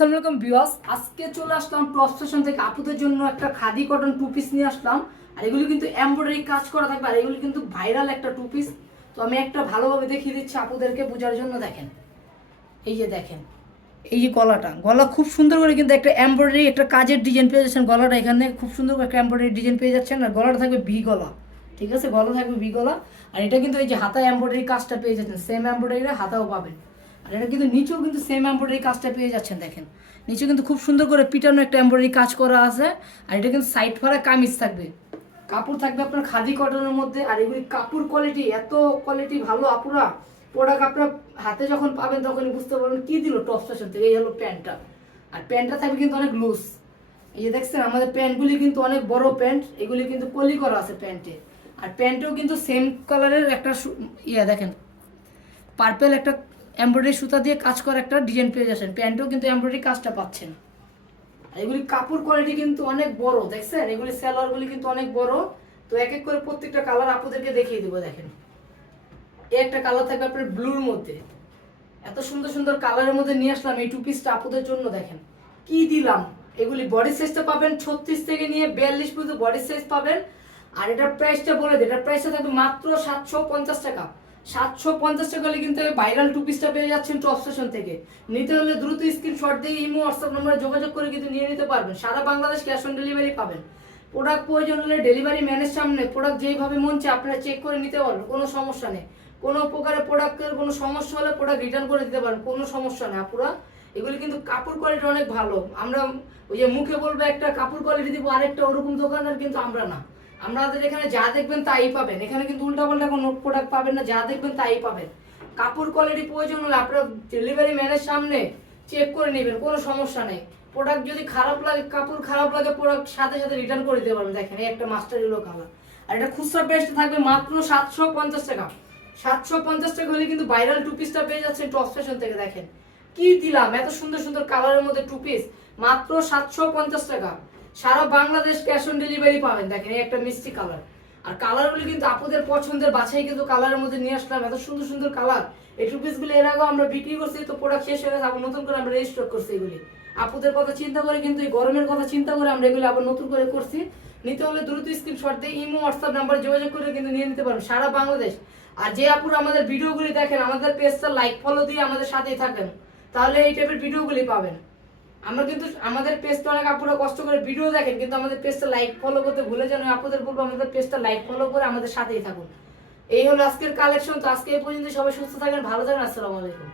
আসসালামু আলাইকুম ভিউয়ার্স, আজকে চলে আসলাম টপ ফ্যাশন থেকে আপুদের জন্য একটা খাদি কটন টু পিস নিয়ে আসলাম। আর এগুলো কিন্তু এমব্রয়ডারি কাজ করা থাকবে, আর এগুলো কিন্তু ভাইরাল একটা টু পিস। তো আমি একটা ভালোভাবে দেখিয়ে দিচ্ছি আপুদেরকে বোঝার জন্য। দেখেন, এই যে দেখেন, এই যে গলা খুব সুন্দর করে কিন্তু একটা এমব্রয়ডারি একটা কাজের ডিজাইন পেয়ে যাচ্ছেন। গলাটা এখানে খুব সুন্দর করে একটা এমব্রয়ডারি ডিজাইন পেয়ে যাচ্ছেন, আর গলাটা থাকবে ভি গলা। ঠিক আছে, গলা থাকবে ভি গলা। আর এটা কিন্তু এই যে হাতায় এমব্রয়ডারি কাজটা পেয়ে যাচ্ছেন, সেম এমব্রয়ডারিটা হাতাও পাবেন। আর এটা কিন্তু নিচেও কিন্তু সেম এমব্রয়ডারি কাজটা পেয়ে যাচ্ছেন। দেখেন, নিচে কিন্তু খুব সুন্দর করে পিটানো একটা এমব্রয়ডারি কাজ করা আছে। আর এটা কিন্তু সাইড ফাড়া কামিজ থাকবে, কাপড় থাকবে আপনার খাদি কটনের মধ্যে। আর এগুলি কাপড় কোয়ালিটি এত কোয়ালিটি ভালো, আপুরা প্রোডাক্ট আপনার হাতে যখন পাবেন তখনই বুঝতে পারবেন কি দিল টপ ফ্যাশন থেকে। এই হলো প্যান্টটা, আর প্যান্টটা থাকবে কিন্তু অনেক লুজ। এই যে দেখছেন আমাদের প্যান্টগুলি কিন্তু অনেক বড় প্যান্ট, এগুলি কিন্তু কলি করা আছে প্যান্টে। আর প্যান্টেও কিন্তু সেম কালারের একটা দেখেন, পার্পেল একটা এমব্রয়ডারি সুতা দিয়ে কাজ করা একটা ডিজাইন পেয়ে যাচ্ছেন। প্যান্টেও কিন্তু এমব্রয়ডারি কাজটা পাচ্ছেন। আর এগুলি কাপড় কোয়ালিটি কিন্তু অনেক বড়, দেখছেন এগুলি সালোয়ারগুলি কিন্তু অনেক বড়। তো এক এক করে প্রত্যেকটা কালার আপনাদেরকে দেখিয়ে দেবো। দেখেন, এই একটা কালার থাকবে আপনার ব্লুর মধ্যে। এত সুন্দর সুন্দর কালারের মধ্যে নিয়ে আসলাম এই টু পিসটা আপুদের জন্য। দেখেন কি দিলাম, এগুলি বডি সাইজটা পাবেন 36 থেকে নিয়ে 42 পর্যন্ত বডি সাইজ পাবেন। আর এটার প্রাইসটা বলে দিই, এটার প্রাইসটা থাকবে মাত্র 750 টাকা। 750 টাকা হলে কিন্তু ভাইরাল টু পিসটা পেয়ে যাচ্ছেন টপ ফ্যাশন থেকে। নিতে হলে দ্রুত স্ক্রিনশট দিয়ে ইমো হোয়াটসঅ্যাপ নম্বরে যোগাযোগ করে কিন্তু নিয়ে নিতে পারবেন। সারা বাংলাদেশ ক্যাশ অন ডেলিভারি পাবেন। প্রোডাক্ট প্রয়োজন হলে ডেলিভারি ম্যানের সামনে প্রোডাক্ট যেইভাবে মন চায় আপনারা চেক করে নিতে পারবেন, কোনো সমস্যা নেই। কোনো প্রকারের প্রোডাক্টের কোনো সমস্যা হলে প্রোডাক্ট রিটার্ন করে দিতে পারেন, কোনো সমস্যা নেই আপুরা। এগুলি কিন্তু কাপড় কোয়ালিটি অনেক ভালো। আমরা ওই যে মুখে বলবো একটা কাপড় কোয়ালিটি দিব, আরেকটা ওরকম দোকানের কিন্তু আমরা না। আমাদের এখানে যা দেখবেন তাই পাবেন, এখানে কিন্তু উল্টাপাল্টা কোনো প্রোডাক্ট পাবেন না, যা দেখবেন তাই পাবেন। কাপড় কোয়ালিটি প্রয়োজন হলে আপনার ডেলিভারি ম্যানের সামনে চেক করে নেবেন, কোনো সমস্যা নেই। প্রোডাক্ট যদি খারাপ লাগে, কাপড় খারাপ লাগে, প্রোডাক্ট সাথে সাথে রিটার্ন করে দিতে পারবেন। দেখেন এই একটা মাস্টার ইয়েলো কালার। আর এটা খুচরা প্রাইসটা থাকবে মাত্র 750 টাকা। 750 টাকা হলে কিন্তু ভাইরাল টু পিসটা পেয়ে যাচ্ছেন টপ ফ্যাশন থেকে। দেখেন কি দিলাম, এত সুন্দর সুন্দর কালারের মধ্যে টু পিস মাত্র 750 টাকা। সারা বাংলাদেশ ক্যাশ অন ডেলিভারি পাবেন। দেখেন এই একটা মিষ্টি কালার। আর কালারগুলি কিন্তু আপনাদের পছন্দের বাছাই কিন্তু কালারের মধ্যে নিয়ে আসলাম, এত সুন্দর সুন্দর কালার। এই টু পিসগুলি এর আগেও আমরা বিক্রি করছি, তো প্রোডাক্ট শেষ হয়ে গেছে, আবার নতুন করে আমরা রেজিস্টার করছি। এগুলি আপুদের কথা চিন্তা করে, কিন্তু এই গরমের কথা চিন্তা করে আমরা এগুলি আবার নতুন করে করছি। নিতে হলে দ্রুত স্ক্রিনশট দিয়ে ইমো হোয়াটসঅ্যাপ নাম্বারে যোগাযোগ করে কিন্তু নিয়ে নিতে পারবেন সারা বাংলাদেশ। আর যে আপুরা আমাদের ভিডিওগুলি দেখেন, আমাদের পেজটা লাইক ফলো দিয়ে আমাদের সাথেই থাকেন, তাহলে এই টাইপের ভিডিওগুলি পাবেন। আমরা কিন্তু আমাদের পেজটা অনেক আপুরা কষ্ট করে ভিডিও দেখেন, কিন্তু আমাদের পেজটা লাইক ফলো করতে ভুলে যান। আপুদের বলবো আমাদের পেজটা লাইক ফলো করে আমাদের সাথেই থাকুন। এই হলো আজকের কালেকশন। তো আজকে এই পর্যন্ত, সবাই সুস্থ থাকেন, ভালো থাকেন, আসসালামু আলাইকুম।